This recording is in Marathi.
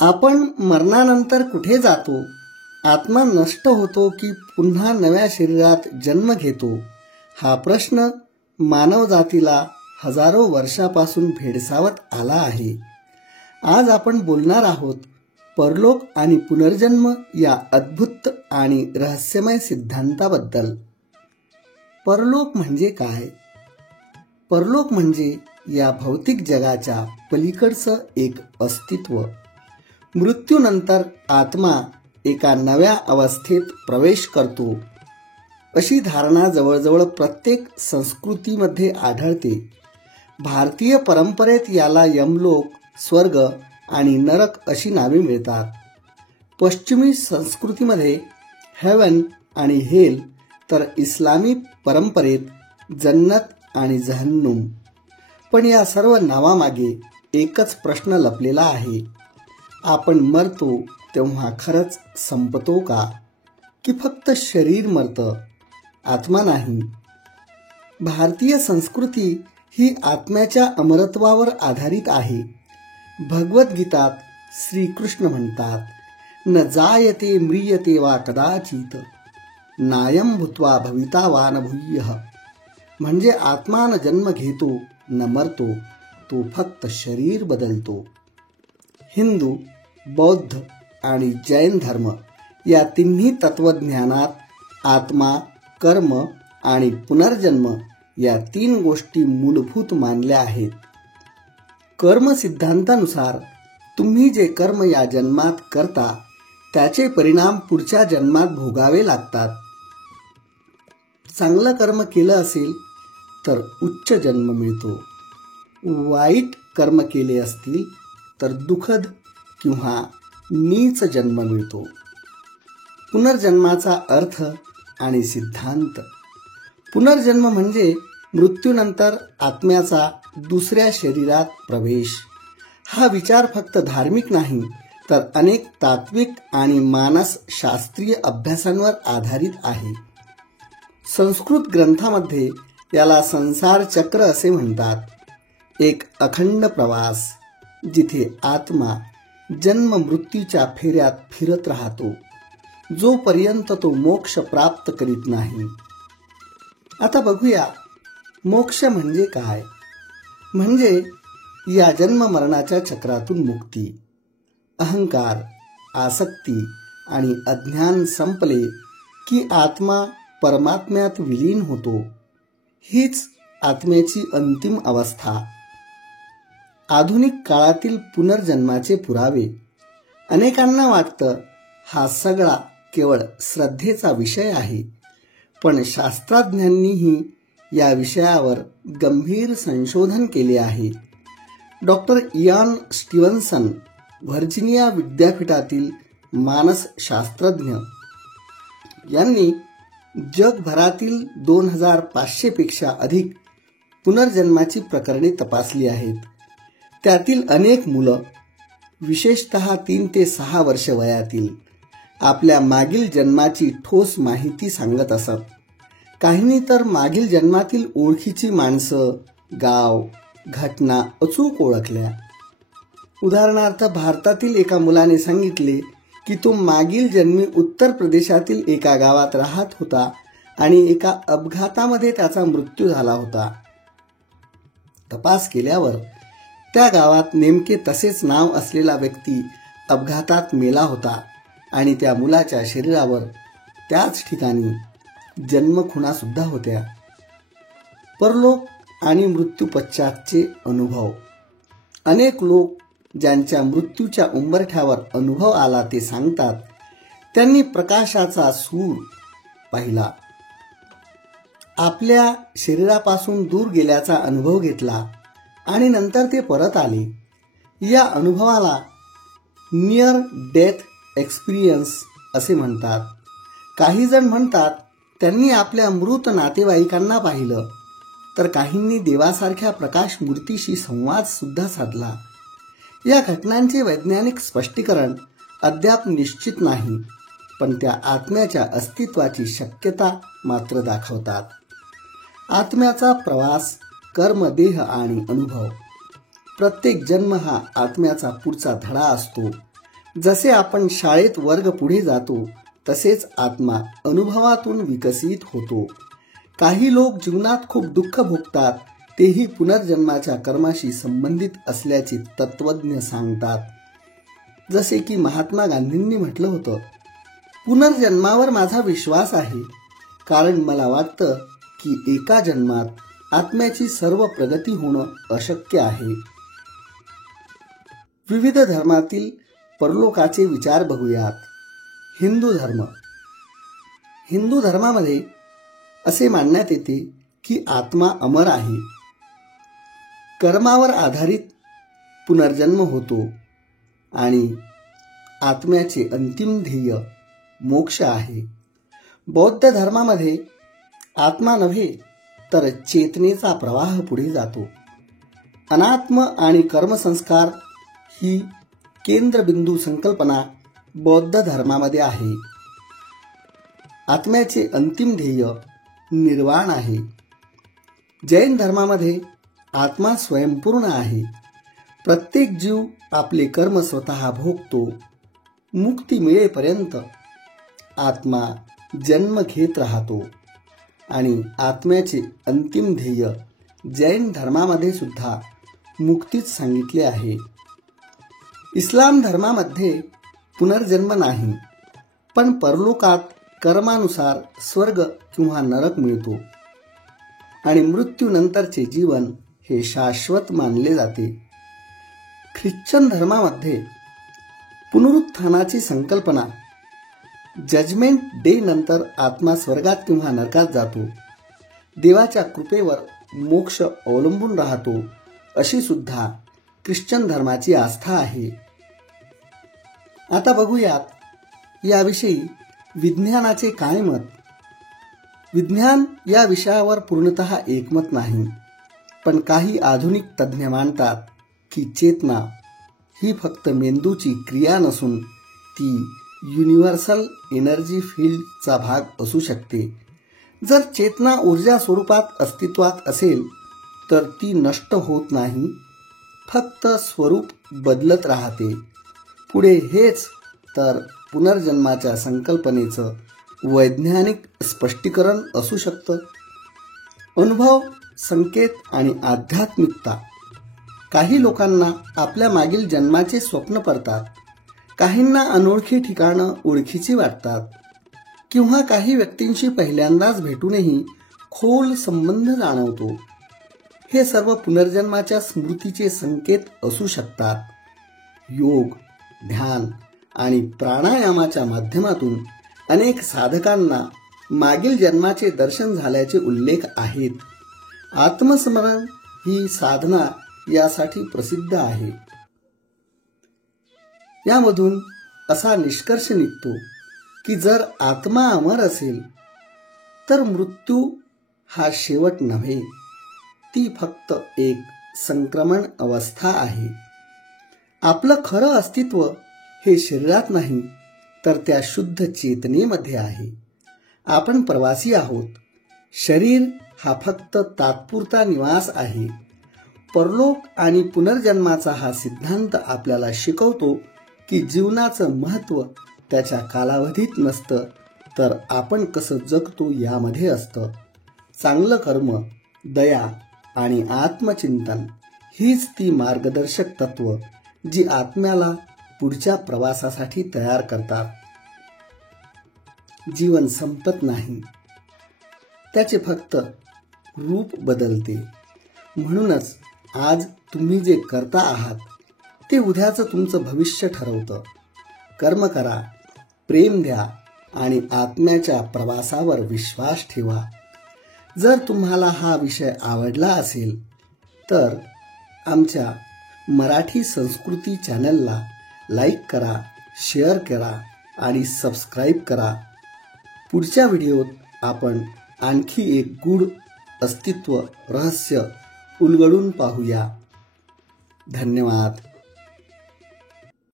आपण मरणानंतर कुठे जातो? आत्मा नष्ट होतो की पुन्हा नव्या शरीरात जन्म घेतो? हा प्रश्न मानवजातीला हजारो वर्षापासून भेडसावत आला आहे. आज आपण बोलणार आहोत परलोक आणि पुनर्जन्म या अद्भुत आणि रहस्यमय सिद्धांताबद्दल. परलोक म्हणजे काय? परलोक म्हणजे या भौतिक जगाच्या पलीकडचं एक अस्तित्व. मृत्यूनंतर आत्मा एका नव्या अवस्थेत प्रवेश करतो अशी धारणा जवळजवळ प्रत्येक संस्कृतीमध्ये आढळते. भारतीय परंपरेत याला यमलोक, स्वर्ग आणि नरक अशी नावे मिळतात. पश्चिमी संस्कृतीमध्ये हेवन आणि हेल, तर इस्लामी परंपरेत जन्नत आणि जहन्नुम. पण या सर्व नावामागे एकच प्रश्न लपलेला आहे. आपण मरतो तेव्हा खरंच संपतो का? की फक्त शरीर मरतं, आत्मा नाही? भारतीय संस्कृती ही आत्म्याच्या अमरत्वावर आधारित आहे. भगवद्गीतात श्रीकृष्ण म्हणतात, न जायते म्रियते वा कदाचित नायम भूत्वा भविता वा न भूयः. म्हणजे आत्मा न जन्म घेतो न मरतो, तो फक्त शरीर बदलतो. हिंदू, बौद्ध आणि जैन धर्म या तिन्ही तत्वज्ञानात आत्मा, कर्म आणि पुनर्जन्म या तीन गोष्टी मूलभूत मानल्या आहेत. कर्म सिद्धांतानुसार तुम्ही जे कर्म या जन्मात करता त्याचे परिणाम पुढच्या जन्मात भोगावे लागतात. चांगलं कर्म केलं असेल तर उच्च जन्म मिळतो. वाईट कर्म केले असतील तर दुःखद किंवा नीच जन्म मिळतो. पुनर्जन्माचा अर्थ आणि सिद्धांत. पुनर्जन्म म्हणजे मृत्यूनंतर आत्म्याचा दुसऱ्या शरीरात प्रवेश. हा विचार फक्त धार्मिक नाही, तर अनेक तात्विक आणि मानसशास्त्रीय अभ्यासांवर आधारित आहे. संस्कृत ग्रंथामध्ये याला संसार चक्र असे म्हणतात. एक अखंड प्रवास जिथे आत्मा जन्म मृत्यूच्या फेऱ्यात फिरत राहतो जोपर्यंत तो मोक्ष प्राप्त करीत नाही. आता बघूया मोक्ष म्हणजे काय. म्हणजे या जन्म मरणाच्या चक्रातून मुक्ती. अहंकार, आसक्ती आणि अज्ञान संपले की आत्मा परमात्म्यात विलीन होतो. हीच आत्म्याची अंतिम अवस्था. आधुनिक काळातील पुनर्जन्माचे पुरावे. अनेकांना वाटतं हा सगळा केवळ श्रद्धेचा विषय आहे, पण शास्त्रज्ञांनीही या विषयावर गंभीर संशोधन केले आहे. डॉक्टर इयान स्टीव्हन्सन, व्हर्जिनिया विद्यापीठातील मानसशास्त्रज्ञ, यांनी जगभरातील 2500 पेक्षा अधिक पुनर्जन्माची प्रकरणे तपासली आहेत. त्यातील अनेक मुलं, विशेषतः 3 ते 6 वर्ष वयातील, आपल्या मागील जन्माची ठोस माहिती सांगत असत. काहींनी तर मागील जन्मातील ओळखीची माणसं, गाव, घटना अचूक ओळखल्या. उदाहरणार्थ, भारतातील एका मुलाने सांगितले की तो मागील जन्मी उत्तर प्रदेशातील एका गावात राहत होता आणि एका अपघातामध्ये त्याचा मृत्यू झाला होता. तपास केल्यावर त्या गावात नेमके तसेच नाव असलेला व्यक्ती अपघातात मेला होता आणि त्या मुलाच्या शरीरावर त्याच ठिकाणी जन्मखुणा सुद्धा होत्या. परलोक आणि मृत्यू पश्चातचे अनुभव. अनेक लोक ज्यांच्या मृत्यूच्या उंबरठ्यावर अनुभव आला ते सांगतात, त्यांनी प्रकाशाचा सूर पाहिला, आपल्या शरीरापासून दूर गेल्याचा अनुभव घेतला आणि नंतर ते परत आले. या अनुभवाला नियर डेथ एक्सपिरियन्स असे म्हणतात. काही जण म्हणतात त्यांनी आपल्या मृत नातेवाईकांना पाहिलं, तर काहींनी देवासारख्या प्रकाश मूर्तीशी संवाद सुद्धा साधला. या घटनांचे वैज्ञानिक स्पष्टीकरण अद्याप निश्चित नाही, पण त्या आत्म्याच्या अस्तित्वाची शक्यता मात्र दाखवतात. आत्म्याचा प्रवास, कर्म, देह आणि अनुभव. प्रत्येक जन्म हा आत्म्याचा पुढचा धडा असतो. जसे आपण शाळेत वर्ग पुढे जातो तसेच आत्मा अनुभवातून विकसित होतो. काही लोक जीवनात खूप दुःख भोगतात, तेही पुनर्जन्माच्या कर्माशी संबंधित असल्याचे तत्वज्ञ सांगतात. जसे की महात्मा गांधींनी म्हटलं होतं, पुनर्जन्मावर माझा विश्वास आहे, कारण मला वाटतं की एका जन्मात आत्म्याची सर्व प्रगती होणं अशक्य आहे. विविध धर्मातील परलोकाचे विचार बघूयात. हिंदू धर्मामध्ये असे मानण्यात येते की आत्मा अमर आहे. कर्मावर आधारित पुनर्जन्म होतो आणि आत्म्याचे अंतिम ध्येय मोक्ष आहे. बौद्ध धर्मामध्ये आत्मा नव्हे तर चेतनेचा प्रवाह पुढे जातो. अनात्म आणि कर्मसंस्कार ही केंद्रबिंदू संकल्पना बौद्ध धर्मामध्ये आहे. आत्म्याचे अंतिम ध्येय निर्वाण आहे. जैन धर्मामध्ये आत्मा स्वयंपूर्ण आहे. प्रत्येक जीव आपले कर्म स्वतः भोगतो. मुक्ती मिळेपर्यंत आत्मा जन्म घेत राहतो आणि आत्म्याचे अंतिम ध्येय जैन धर्मामध्ये सुद्धा मुक्तीच सांगितले आहे. इस्लाम धर्मामध्ये पुनर्जन्म नाही, पण परलोकात कर्मानुसार स्वर्ग किंवा नरक मिळतो आणि मृत्यूनंतरचे जीवन हे शाश्वत मानले जाते. ख्रिश्चन धर्मामध्ये पुनरुत्थानाची संकल्पना, जजमेंट डे नंतर आत्मा स्वर्गात किंवा नरकात जातो, देवाच्या कृपेवर मोक्ष अवलंबून राहतो, अशी सुद्धा ख्रिश्चन धर्माची आस्था आहे. आता बघूयात याविषयी विज्ञानाचे काय मत. विज्ञान या विषयावर पूर्णतः एकमत नाही, पण काही आधुनिक तज्ज्ञ मानतात की चेतना ही फक्त मेंदूची क्रिया नसून ती युनिव्हर्सल एनर्जी फील्डचा भाग असू शकते. जर चेतना ऊर्जा स्वरूपात अस्तित्वात असेल तर ती नष्ट होत नाही, फक्त स्वरूप बदलत राहते. पुढे हेच तर पुनर्जन्माच्या संकल्पनेचं वैज्ञानिक स्पष्टीकरण असू शकतं. अनुभव, संकेत आणि आध्यात्मिकता. काही लोकांना आपल्या मागील जन्माचे स्वप्न पडतात, काहींना अनोळखी ठिकाणं ओळखीची वाटतात किंवा काही व्यक्तींशी पहिल्यांदाच भेटूनही खोल संबंध जाणवतो. हे सर्व पुनर्जन्माच्या स्मृतीचे संकेत असू शकतात. योग, ध्यान आणि प्राणायामाच्या माध्यमातून अनेक साधकांना मागील जन्माचे दर्शन झाल्याचे उल्लेख आहेत. आत्मस्मरण ही साधना यासाठी प्रसिद्ध आहे. यामधून असा निष्कर्ष निघतो की जर आत्मा अमर असेल तर मृत्यू हा शेवट नव्हे, ती फक्त एक संक्रमण अवस्था आहे. आपलं खरं अस्तित्व हे शरीरात नाही तर त्या शुद्ध चेतनेमध्ये आहे. आपण प्रवासी आहोत. शरीर हा फक्त तात्पुरता निवास आहे. परलोक आणि पुनर्जन्माचा हा सिद्धांत आपल्याला शिकवतो की जीवनाचं महत्त्व त्याच्या कालावधीत नसतं, तर आपण कसं जगतो यामध्ये असतं. चांगलं कर्म, दया आणि आत्मचिंतन हीच ती मार्गदर्शक तत्व जी आत्म्याला पुढच्या प्रवासासाठी तयार करतात. जीवन संपत नाही, त्याचे फक्त रूप बदलते. म्हणूनच आज तुम्ही जे करता आहात ते उद्याचं तुमचं भविष्य ठरवतं. कर्म करा, प्रेम द्या आणि आत्म्याच्या प्रवासावर विश्वास ठेवा. जर तुम्हाला हा विषय आवडला असेल तर आमच्या मराठी संस्कृती चॅनलला लाईक करा, शेअर करा आणि सबस्क्राईब करा. पुढच्या व्हिडिओत आपण आणखी एक गूढ अस्तित्व रहस्य उलगडून पाहूया. धन्यवाद.